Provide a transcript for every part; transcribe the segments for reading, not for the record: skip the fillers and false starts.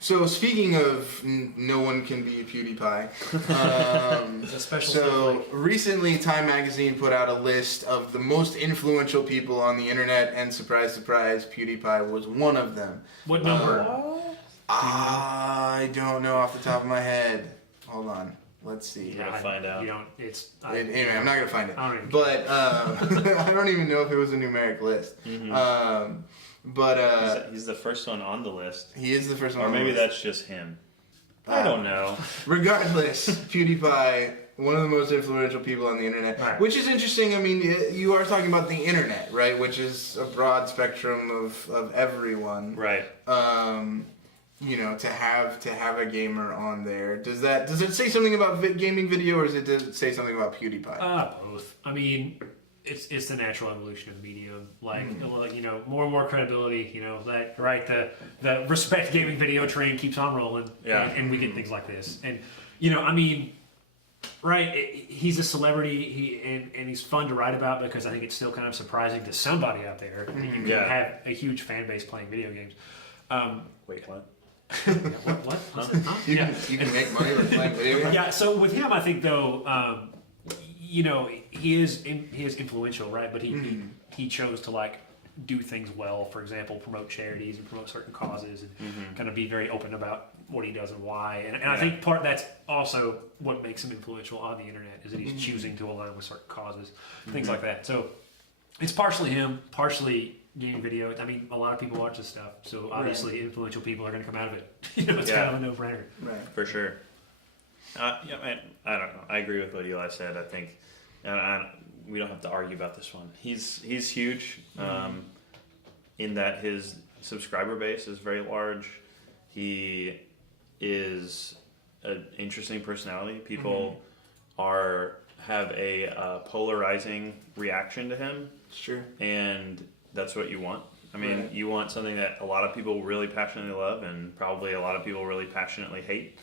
So speaking of no one can be PewDiePie, It's a special so recently Time Magazine put out a list of the most influential people on the internet, and surprise, surprise, PewDiePie was one of them. What number? I don't know off the top of my head. Hold on. Let's see. You're gonna find out. You don't. It's Anyway, I'm not going to find it. I don't even But I don't even know if it was a numeric list. But He's the first one on the list. he is the first one. Or on the maybe list. that's just him. I don't know. Regardless, PewDiePie, one of the most influential people on the internet, Right. which is interesting. I mean, you are talking about the internet, right? Which is a broad spectrum of everyone. Right. You know, to have a gamer on there, does it say something about gaming video, or does it say something about PewDiePie? Both. I mean, it's the natural evolution of the medium. Like, you know, more and more credibility. You know, that right. The respect gaming video train keeps on rolling. Yeah. And we get things like this. And you know, I mean, right? He's a celebrity. And he's fun to write about because I think it's still kind of surprising to somebody out there that you can have a huge fan base playing video games. Wait, what? What? What's it? Huh? You can make money with playing video games. Yeah. So with him, I think though, you know, he is influential, right? But he chose to like do things well. For example, promote charities and promote certain causes, and kind of be very open about what he does and why. And I think that's also what makes him influential on the internet is that he's choosing to align with certain causes, things like that. So it's partially him, partially game video. I mean, a lot of people watch this stuff, so obviously influential people are going to come out of it. You know, it's kind of a no-brainer. Right. For sure. I don't know. I agree with what Eli said. I think we don't have to argue about this one. He's huge in that his subscriber base is very large. He is an interesting personality. People have a polarizing reaction to him. Sure. And that's what you want. I mean, you want something that a lot of people really passionately love and probably a lot of people really passionately hate,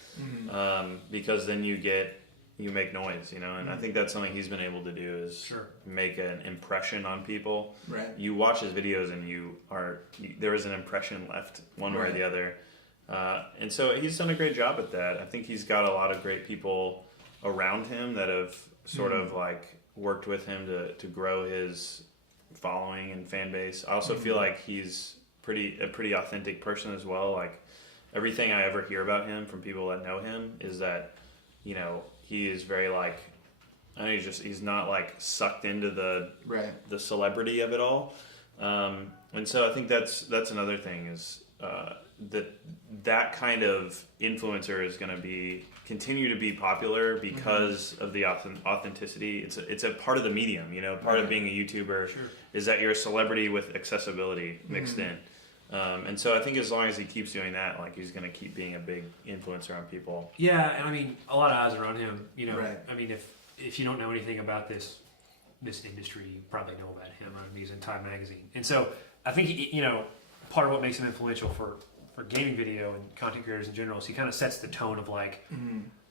because then you make noise, you know, and I think that's something he's been able to do is make an impression on people. Right. You watch his videos and there is an impression left one way or the other. And so he's done a great job at that. I think he's got a lot of great people around him that have sort of like worked with him to grow his following and fan base. I also feel like he's a pretty authentic person as well. Like everything I ever hear about him from people that know him is that, you know, he is very like, I know he's not like sucked into the celebrity of it all. And so I think that's another thing is that kind of influencer is going to continue to be popular because of the authenticity. It's a part of the medium, you know. Part of being a YouTuber is that you're a celebrity with accessibility mixed in. And so I think as long as he keeps doing that, like he's going to keep being a big influencer on people. Yeah, and I mean, a lot of eyes are on him. You know, Right. I mean, if you don't know anything about this industry, you probably know about him. Right? He's in Time Magazine, and so I think you know, part of what makes him influential for gaming video and content creators in general is he kind of sets the tone of like,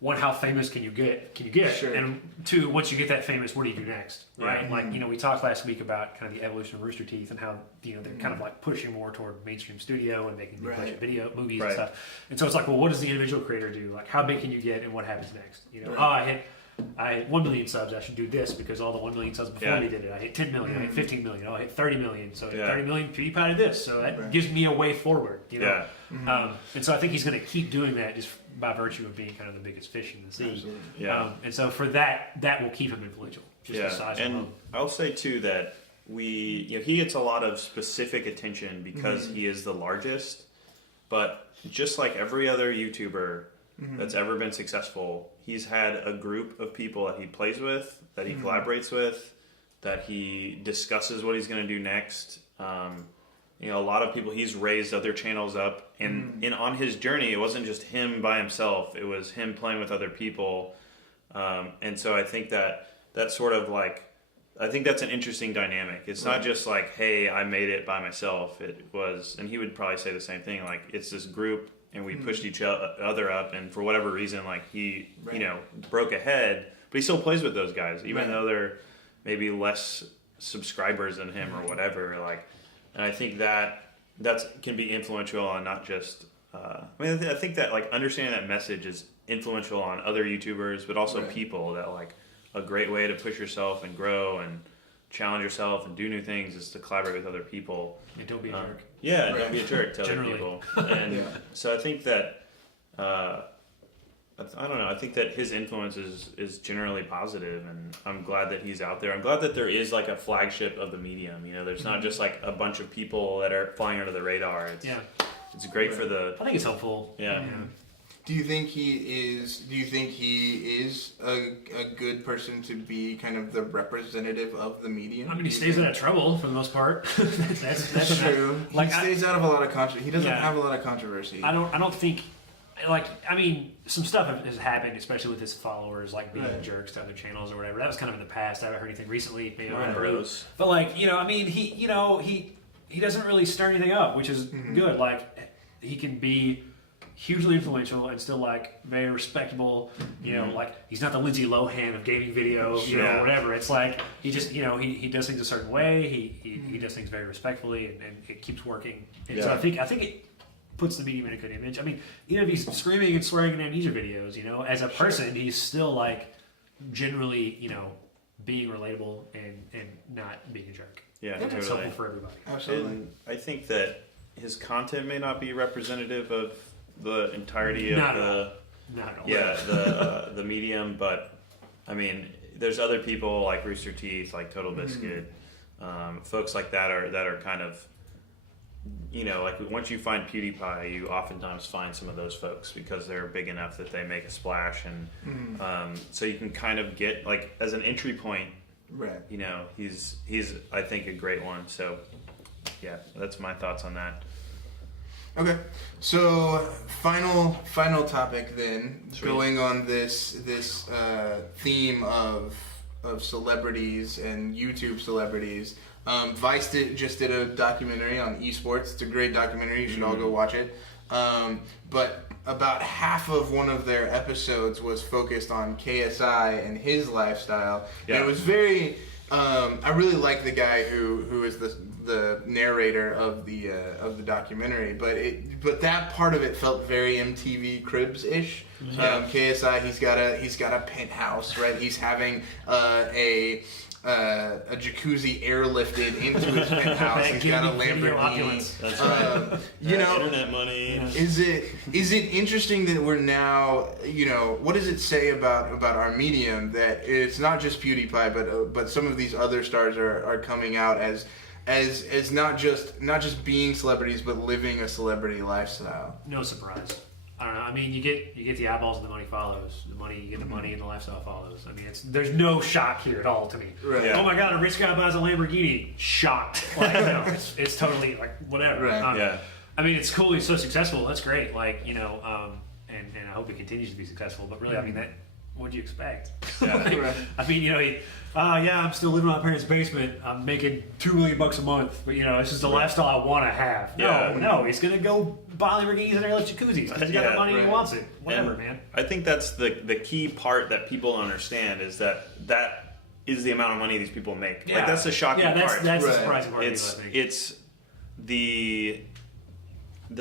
one, how famous can you get? Sure. And two, once you get that famous, what do you do next? Right? And like, you know, we talked last week about kind of the evolution of Rooster Teeth and how, you know, they're kind of like pushing more toward mainstream studio and making big budget video movies and stuff. And so it's like, well, what does the individual creator do? Like, how big can you get and what happens next? You know, I hit 1 million subs, I should do this because all the 1 million subs before me did it. I hit 10 million, I hit 15 million, I hit 30 million. So I hit 30 million, PewDiePie did this. So that gives me a way forward, you know? And so I think he's going to keep doing that just by virtue of being kind of the biggest fish in the sea. And so for that will keep him influential. Just the size alone. I'll say too that he gets a lot of specific attention because he is the largest, but just like every other YouTuber that's ever been successful, he's had a group of people that he plays with, that he collaborates with, that he discusses what he's going to do next. You know, a lot of people, he's raised other channels up, and on his journey, it wasn't just him by himself, it was him playing with other people. And so I think that's sort of like, I think that's an interesting dynamic. It's not just like, hey, I made it by myself. It was, and he would probably say the same thing, like it's this group and we pushed each other up, and for whatever reason, like he, you know, broke ahead, but he still plays with those guys, even though they're maybe less subscribers than him or whatever. Like, and I think that can be influential on not just I think that like understanding that message is influential on other YouTubers, but also people that like a great way to push yourself and grow and challenge yourself and do new things is to collaborate with other people. And don't be a jerk. Yeah, don't be a jerk to other people. And so I think that I don't know. I think that his influence is generally positive, and I'm glad that he's out there. I'm glad that there is like a flagship of the medium. You know, there's not just like a bunch of people that are flying under the radar. It's great for the. I think it's helpful. Yeah. Do you think he is a good person to be kind of the representative of the medium? I mean, he stays out of trouble for the most part. that's true. Like, he stays out of a lot of controversy. He doesn't have a lot of controversy. I don't think. Like, I mean, some stuff has happened, especially with his followers, like being jerks to other channels or whatever. That was kind of in the past. I haven't heard anything recently. Maybe bros. But like, you know, I mean, he doesn't really stir anything up, which is good. Like, he can be hugely influential and still like very respectable. You know, like he's not the Lindsay Lohan of gaming video, you know, whatever. It's like he just, you know, he does things a certain way. He does things very respectfully, and it keeps working. And so I think it puts the medium in a good image. I mean, even if he's screaming and swearing in amnesia videos, you know, as a person, he's still like generally, you know, being relatable and not being a jerk. Yeah, and it's helpful for everybody. Absolutely. And I think that his content may not be representative of the entirety of the medium, but I mean, there's other people like Rooster Teeth, like Total Biscuit, folks like that are kind of. You know, like once you find PewDiePie, you oftentimes find some of those folks because they're big enough that they make a splash, and so you can kind of get like as an entry point. Right. You know, he's I think a great one. So, yeah, that's my thoughts on that. Okay, so final topic then. Sweet. Going on this theme of celebrities and YouTube celebrities. Vice just did a documentary on esports. It's a great documentary. You should all go watch it. But about half of one of their episodes was focused on KSI and his lifestyle. Yeah. And it was very. I really like the guy who is the narrator of the documentary. But that part of it felt very MTV Cribs-ish. KSI, he's got a penthouse, right? He's having a jacuzzi airlifted into his penthouse. He's got a Lamborghini. That's right. You know, internet money. Is it interesting that we're now, you know, what does it say about our medium that it's not just PewDiePie, but some of these other stars are coming out as not just being celebrities, but living a celebrity lifestyle. No surprise. I don't know. I mean, you get the eyeballs and the money follows. You get the money and the lifestyle follows. I mean, there's no shock here at all to me. Right. Oh my God, a rich guy buys a Lamborghini. Shocked. Like, no, it's totally like whatever. Right. I mean, it's cool. He's so successful. That's great. Like, you know, and I hope he continues to be successful. But really, I mean, what'd you expect? I mean, you know, I'm still living in my parents' basement. I'm making $2 million a month, but you know, it's just the lifestyle I want to have. No, he's gonna go buy Lamborghinis and airlift jacuzzis because he's got the money and he wants it. Whatever, and man. I think that's the key part that people understand is that is the amount of money these people make. Yeah. Like that's the shocking part. That's the surprising part. It's the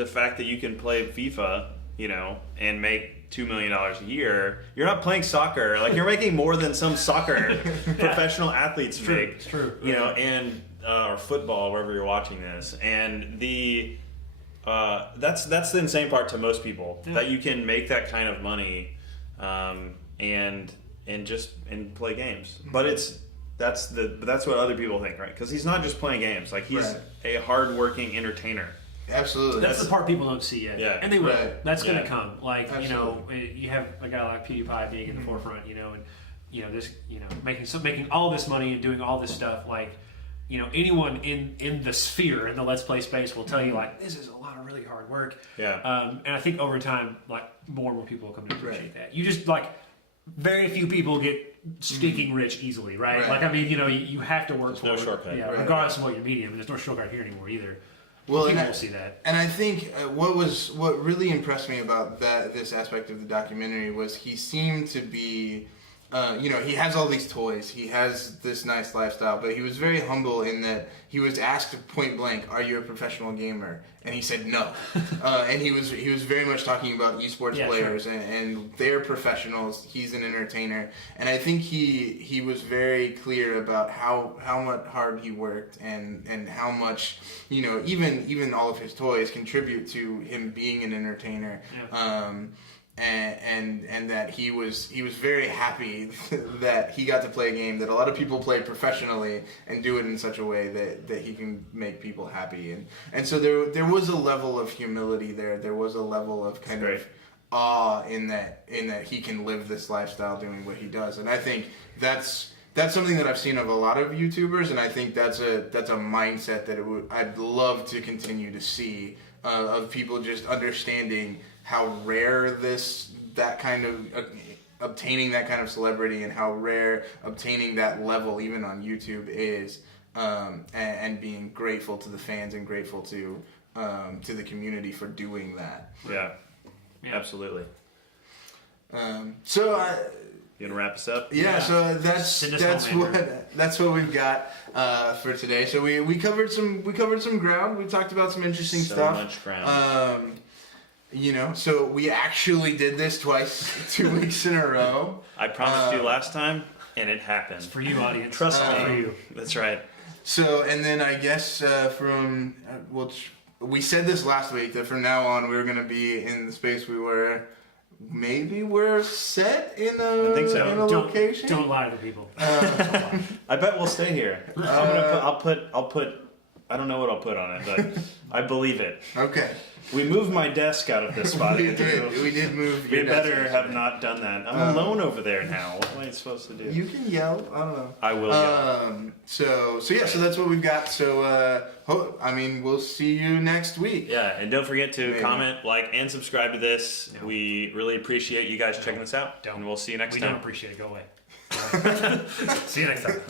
fact that you can play FIFA, you know, and make $2 million a year. You're not playing soccer. Like you're making more than some soccer professional athletes make. It's true. You know, and or football, wherever you're watching this, and that's the insane part to most people that you can make that kind of money, and play games. But that's what other people think, right? Because he's not just playing games. Like he's a hardworking entertainer. Absolutely. That's the part people don't see yet. Yeah. And they will. Right. That's going to come. Like, Absolutely. you know, you have a guy like PewDiePie being in the forefront, you know, and, you know, this, you know, making all this money and doing all this stuff. Like, you know, anyone in the sphere, in the Let's Play space will tell you, like, this is a lot of really hard work. Yeah. And I think over time, like, more and more people will come to appreciate that. You just, like, very few people get stinking rich easily, right? Like, I mean, you know, you have to work for it. No shortcut. Yeah, regardless of what your medium. There's no shortcut here anymore either. Well, people will see that. And I think what really impressed me about this aspect of the documentary was he seemed to be he has all these toys. He has this nice lifestyle, but he was very humble in that he was asked point blank, "Are you a professional gamer?" And he said no. And he was very much talking about esports players and they're professionals. He's an entertainer, and I think he was very clear about how much hard he worked and how much even all of his toys contribute to him being an entertainer. Yeah. And that he was very happy that he got to play a game that a lot of people play professionally and do it in such a way that he can make people happy, and so there was a level of humility there was a level of kind of awe in that he can live this lifestyle doing what he does, and I think that's something that I've seen of a lot of YouTubers, and I think that's a mindset that I'd love to continue to see of people just understanding how rare that kind of obtaining that kind of celebrity and how rare obtaining that level even on YouTube is, and being grateful to the fans and grateful to the community for doing that. Yeah. Absolutely. So you gonna wrap us up? Yeah. So that's what we've got for today. So we covered some ground. We talked about some interesting stuff. So much ground. So we actually did this twice, 2 weeks in a row. I promised you last time, and it happened. It's for you, audience. Trust me. For you. That's right. So, and then I guess we said this last week that from now on we were going to be in the space we were. Maybe we're set in I think so. in a location. Don't lie to people. I bet we'll stay here. I'll put. I don't know what I'll put on it, but I believe it. Okay. We moved my desk out of this spot. We did move. We better have not done that. I'm alone over there now. What am I supposed to do? You can yell. I don't know. I will yell. So that's what we've got. So we'll see you next week. Yeah, and don't forget to comment, like, and subscribe to this. No. We really appreciate you guys checking this out. And we'll see you next time. We don't appreciate it. Go away. See you next time.